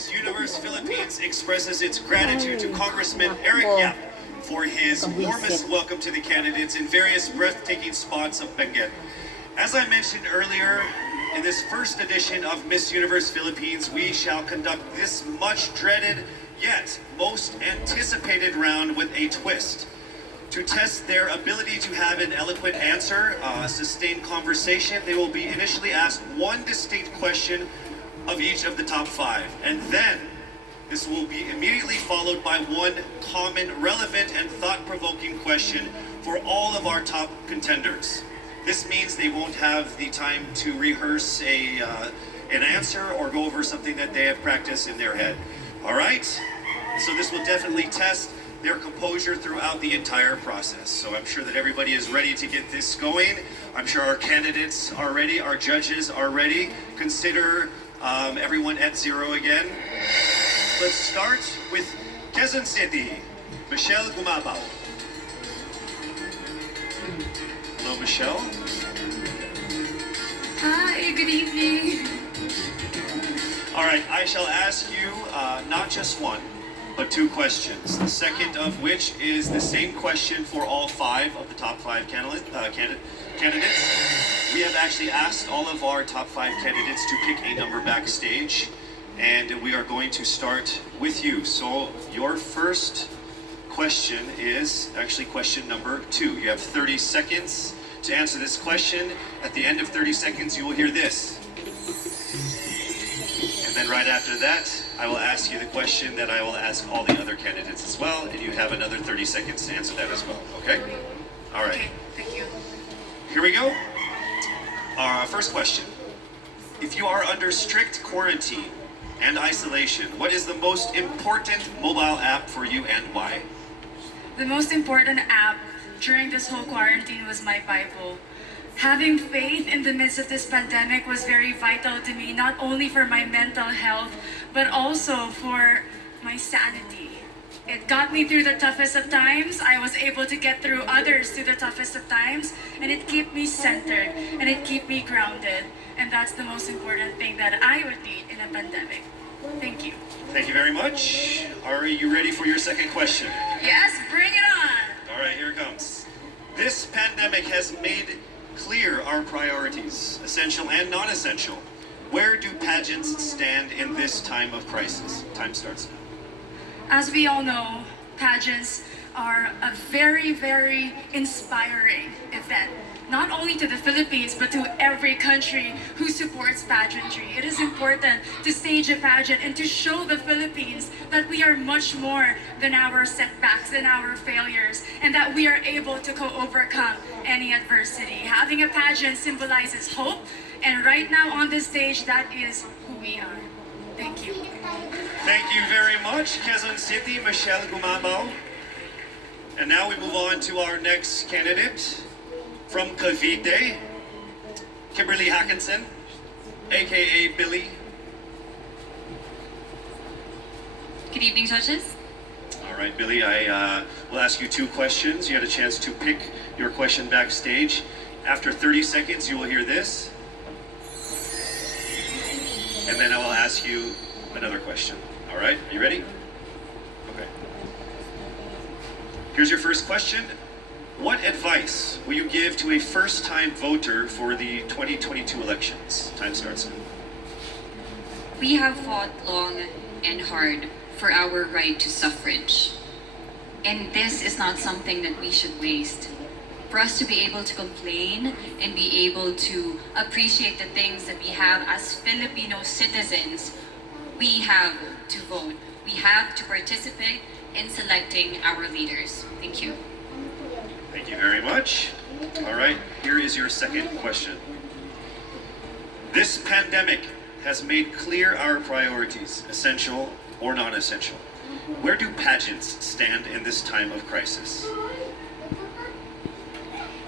Miss Universe Philippines expresses its gratitude to Congressman Eric Yap for his warmest welcome to the candidates in various breathtaking spots of Benguet. As I mentioned earlier, in this first edition of Miss Universe Philippines, we shall conduct this much dreaded yet most anticipated round with a twist. To test their ability to have an eloquent answer, sustained conversation, they will be initially asked one distinct question of each of the top five, and then this will be immediately followed by one common, relevant, and thought-provoking question for all of our top contenders. This means they won't have the time to rehearse an answer or go over something that they have practiced in their head. All right? So this will definitely test their composure throughout the entire process. So I'm sure that everybody is ready to get this going. I'm sure our candidates are ready, our judges are ready. Consider everyone at zero again. Let's start with Quezon City, Michelle Gumabao. Hello, Michelle. Hi, good evening. All right, I shall ask you not just one, but two questions. The second of which is the same question for all five of the top five candidates. We have actually asked all of our top five candidates to pick a number backstage, and we are going to start with you. So your first question is actually question number 2. You have 30 seconds to answer this question. At the end of 30 seconds, you will hear this. And then right after that, I will ask you the question that I will ask all the other candidates as well, and you have another 30 seconds to answer that as well, okay? All right. Okay, thank you. Here we go. Our first question. If you are under strict quarantine and isolation, what is the most important mobile app for you and why? The most important app during this whole quarantine was my Bible. Having faith in the midst of this pandemic was very vital to me, not only for my mental health, but also for my sanity. It got me through the toughest of times. I was able to get through others through the toughest of times, and it kept me centered, and it kept me grounded. And that's the most important thing that I would need in a pandemic. Thank you. Thank you very much. Are you ready for your second question? Yes, bring it on. All right, here it comes. This pandemic has made clear our priorities, essential and non-essential. Where do pageants stand in this time of crisis? Time starts now. As we all know, pageants are a very, very inspiring event, not only to the Philippines, but to every country who supports pageantry. It is important to stage a pageant and to show the Philippines that we are much more than our setbacks, than our failures, and that we are able to overcome any adversity. Having a pageant symbolizes hope, and right now on this stage, that is who we are. Thank you. Thank you very much, Quezon City, Michelle Gumabao. And now we move on to our next candidate from Cavite, Kimberly Hackinson, aka Billy. Good evening, judges. All right, Billy, I will ask you two questions. You had a chance to pick your question backstage. After 30 seconds, you will hear this. And then I will ask you another question. All right, are you ready? Okay. Here's your first question. What advice will you give to a first-time voter for the 2022 elections? Time starts now. We have fought long and hard for our right to suffrage. And this is not something that we should waste. For us to be able to complain and be able to appreciate the things that we have as Filipino citizens, we have to vote. We have to participate in selecting our leaders. Thank you. Thank you very much. All right, here is your second question. This pandemic has made clear our priorities, essential or non-essential. Where do pageants stand in this time of crisis?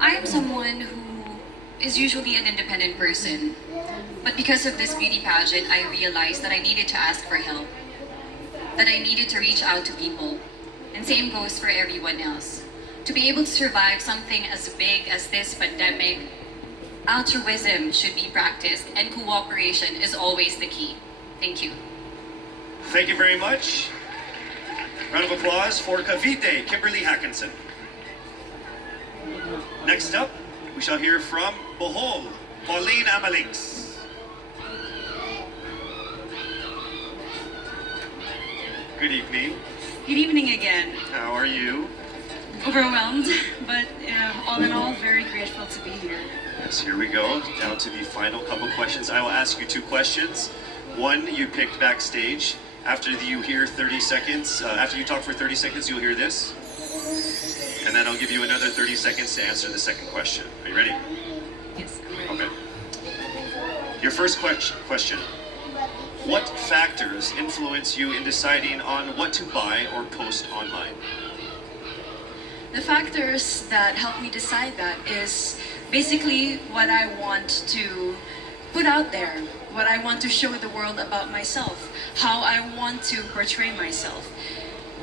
I am someone who is usually an independent person. But because of this beauty pageant, I realized that I needed to ask for help. That I needed to reach out to people. And same goes for everyone else. To be able to survive something as big as this pandemic, altruism should be practiced and cooperation is always the key. Thank you. Thank you very much. Round of applause for Cavite, Kimberly Hackinson. Next up, we shall hear from Bohol, Pauline Amalix. Good evening. Good evening again. How are you? Overwhelmed, but all in all, very grateful to be here. Yes, here we go. Down to the final couple questions. I will ask you two questions. One you picked backstage. After you hear 30 seconds, after you talk for 30 seconds, you'll hear this. And then I'll give you another 30 seconds to answer the second question. Are you ready? Yes, I'm ready. Okay. Your first question. What factors influence you in deciding on what to buy or post online? The factors that help me decide that is basically what I want to put out there, what I want to show the world about myself, how I want to portray myself.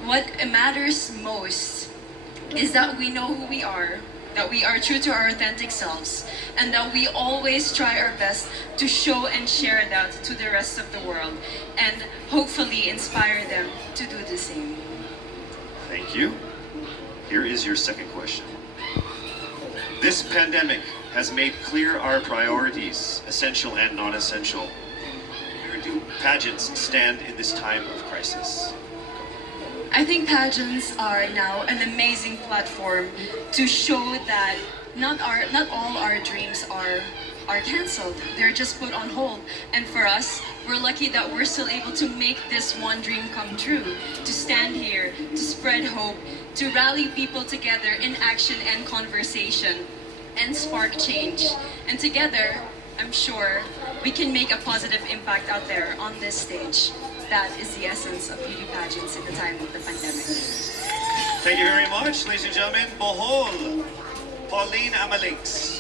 What matters most is that we know who we are, that we are true to our authentic selves, and that we always try our best to show and share that to the rest of the world, and hopefully inspire them to do the same. Thank you. Here is your second question. This pandemic has made clear our priorities, essential and non-essential. Where do pageants stand in this time of crisis? I think pageants are now an amazing platform to show that not all our dreams are canceled. They're just put on hold. And for us, we're lucky that we're still able to make this one dream come true, to stand here, to spread hope, to rally people together in action and conversation, and spark change. And together, I'm sure we can make a positive impact out there on this stage. That is the essence of beauty pageants in the time of the pandemic. Thank you very much, ladies and gentlemen. Bohol, Pauline Amalix.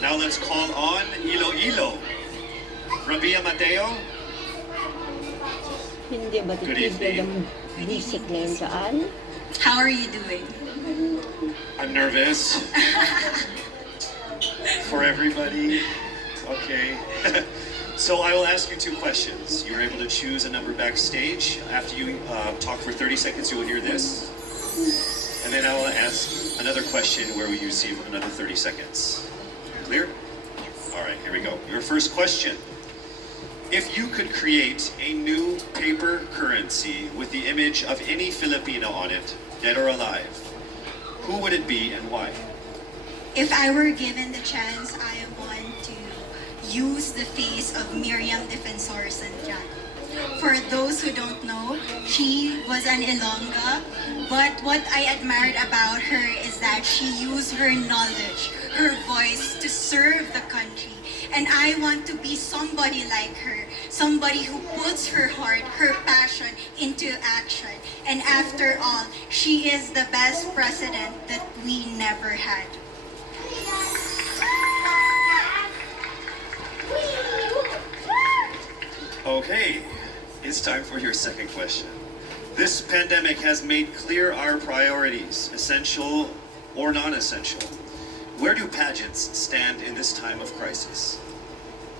Now let's call on Iloilo, Rabia Mateo. Hindi ba Good evening. ang visit ngayon dyan? How are you doing? I'm nervous. For everybody. Okay. So I will ask you two questions. You're able to choose a number backstage. After you talk for 30 seconds, you will hear this. And then I will ask another question where we receive another 30 seconds. Clear? Yes. All right, here we go. Your first question. If you could create a new paper currency with the image of any Filipino on it, dead or alive, who would it be and why? If I were given the chance, I want to use the face of Miriam Defensor Santiago. For those who don't know, she was an Ilongga, but what I admired about her is that she used her knowledge, her voice to serve the country. And I want to be somebody like her, somebody who puts her heart, her passion into action. And after all, she is the best president that we never had. Okay, it's time for your second question. This pandemic has made clear our priorities, essential or non-essential. Where do pageants stand in this time of crisis?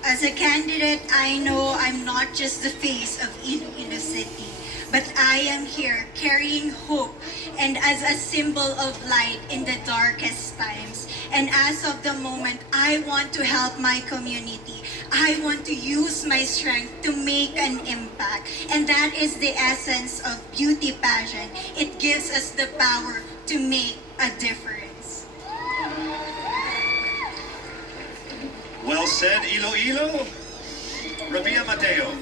As a candidate, I know I'm not just the face of Iloilo City, but I am here carrying hope and as a symbol of light in the darkest times. And as of the moment, I want to help my community. I want to use my strength to make an impact. And that is the essence of beauty pageant. It gives us the power to make a difference. Well said, Iloilo. Rabia Mateo.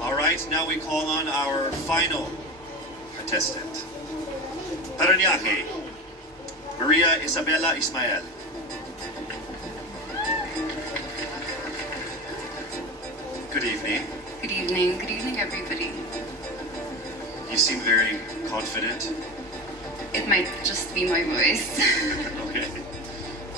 All right, now we call on our final contestant. Paranaque, Maria Isabella Ismael. Good evening. Good evening. Good evening, everybody. You seem very confident. It might just be my voice. Okay.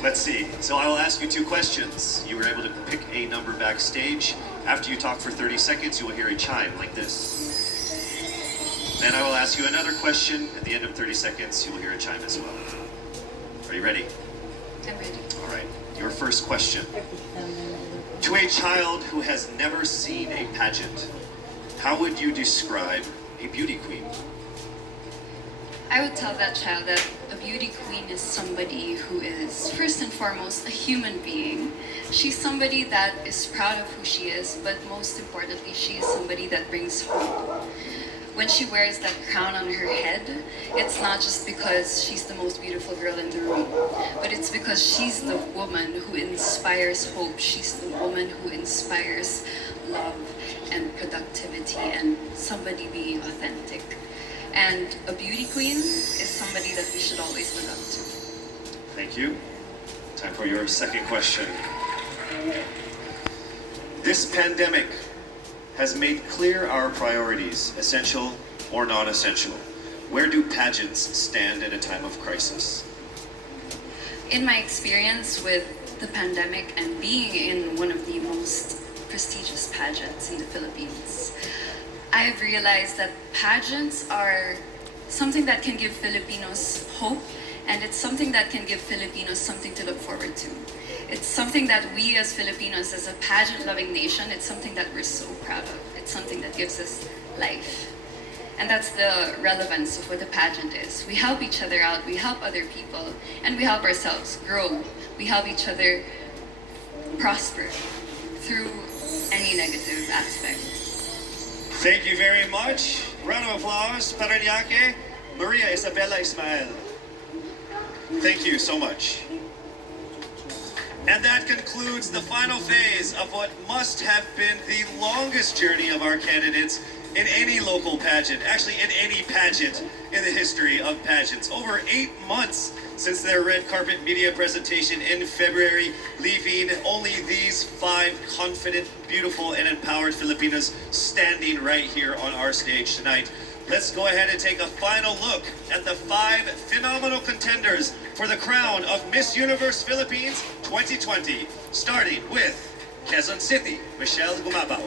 Let's see. So I will ask you two questions. You were able to pick a number backstage. After you talk for 30 seconds, you will hear a chime like this. Then I will ask you another question. At the end of 30 seconds, you will hear a chime as well. Are you ready? I'm ready. All right. Your first question. To a child who has never seen a pageant, how would you describe a beauty queen? I would tell that child that a beauty queen is somebody who is, first and foremost, a human being. She's somebody that is proud of who she is, but most importantly, she is somebody that brings hope. When she wears that crown on her head, it's not just because she's the most beautiful girl in the room, but it's because she's the woman who inspires hope. She's the woman who inspires love and productivity and somebody being authentic. And a beauty queen is somebody that we should always look up to. Thank you. Time for your second question. This pandemic has made clear our priorities, essential or non-essential. Where do pageants stand at a time of crisis? In my experience with the pandemic and being in one of the most prestigious pageants in the Philippines, I've realized that pageants are something that can give Filipinos hope, and it's something that can give Filipinos something to look forward to. It's something that we as Filipinos, as a pageant-loving nation, it's something that we're so proud of. It's something that gives us life. And that's the relevance of what a pageant is. We help each other out, we help other people, and we help ourselves grow. We help each other prosper through any negative aspect. Thank you very much. Round of applause, Paranaque, Maria Isabella Ismael. Thank you so much. And that concludes the final phase of what must have been the longest journey of our candidates in any local pageant, actually in any pageant in the history of pageants. Over 8 months since their red carpet media presentation in February, leaving only these 5 confident, beautiful, and empowered Filipinas standing right here on our stage tonight. Let's go ahead and take a final look at the 5 phenomenal contenders for the crown of Miss Universe Philippines 2020, starting with Quezon City, Michelle Gumabao.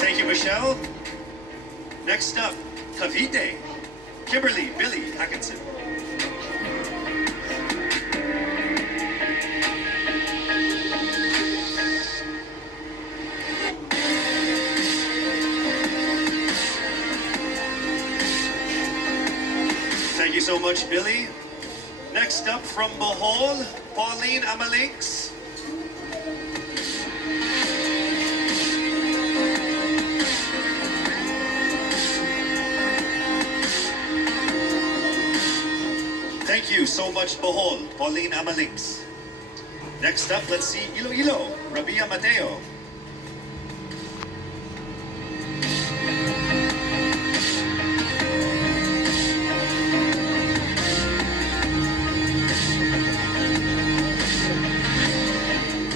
Thank you, Michelle. Next up, Cavite, Kimberly Billy Atkinson. Thank you so much, Billy. Next up from Bohol, Pauline Amalinks. Thank you so much, Bohol, Pauline Amalinks. Next up, let's see Iloilo, Rabia Mateo.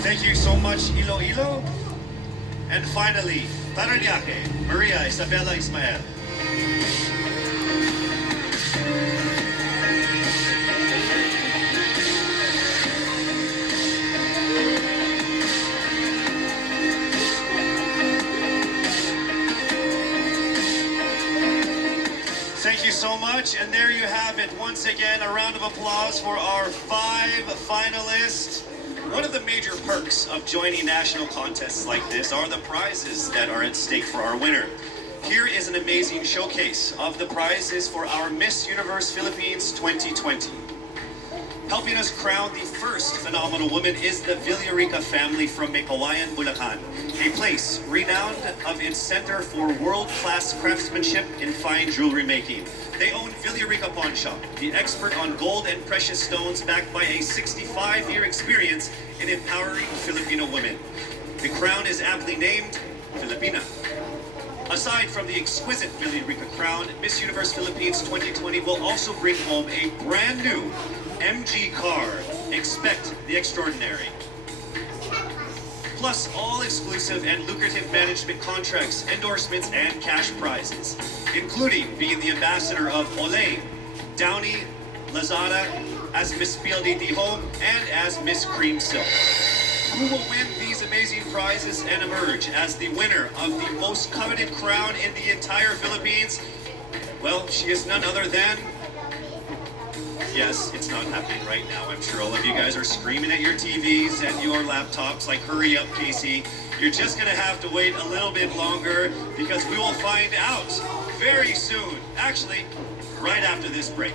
Thank you so much, Iloilo. And finally, Paranaque, Maria Isabella Ismael. Thank you so much, and there you have it. Once again, a round of applause for our 5 finalists. One of the major perks of joining national contests like this are the prizes that are at stake for our winner. Here is an amazing showcase of the prizes for our Miss Universe Philippines 2020. Helping us crown the first phenomenal woman is the Villarica family from Mekawayan, Bulacan, a place renowned of its center for world-class craftsmanship in fine jewelry making. They own Villarica Pawn Shop, the expert on gold and precious stones, backed by a 65-year experience in empowering Filipino women. The crown is aptly named Filipina. Aside from the exquisite Villarica crown, Miss Universe Philippines 2020 will also bring home a brand new MG car. Expect the extraordinary. Plus all exclusive and lucrative management contracts, endorsements, and cash prizes, including being the ambassador of Olay, Downey, Lazada, as Miss PLDT Home, and as Miss Cream Silk. Who will win these amazing prizes and emerge as the winner of the most coveted crown in the entire Philippines, well, she is none other than... Yes, it's not happening right now. I'm sure all of you guys are screaming at your TVs and your laptops like, hurry up, Casey. You're just gonna have to wait a little bit longer because we will find out very soon. Actually, right after this break.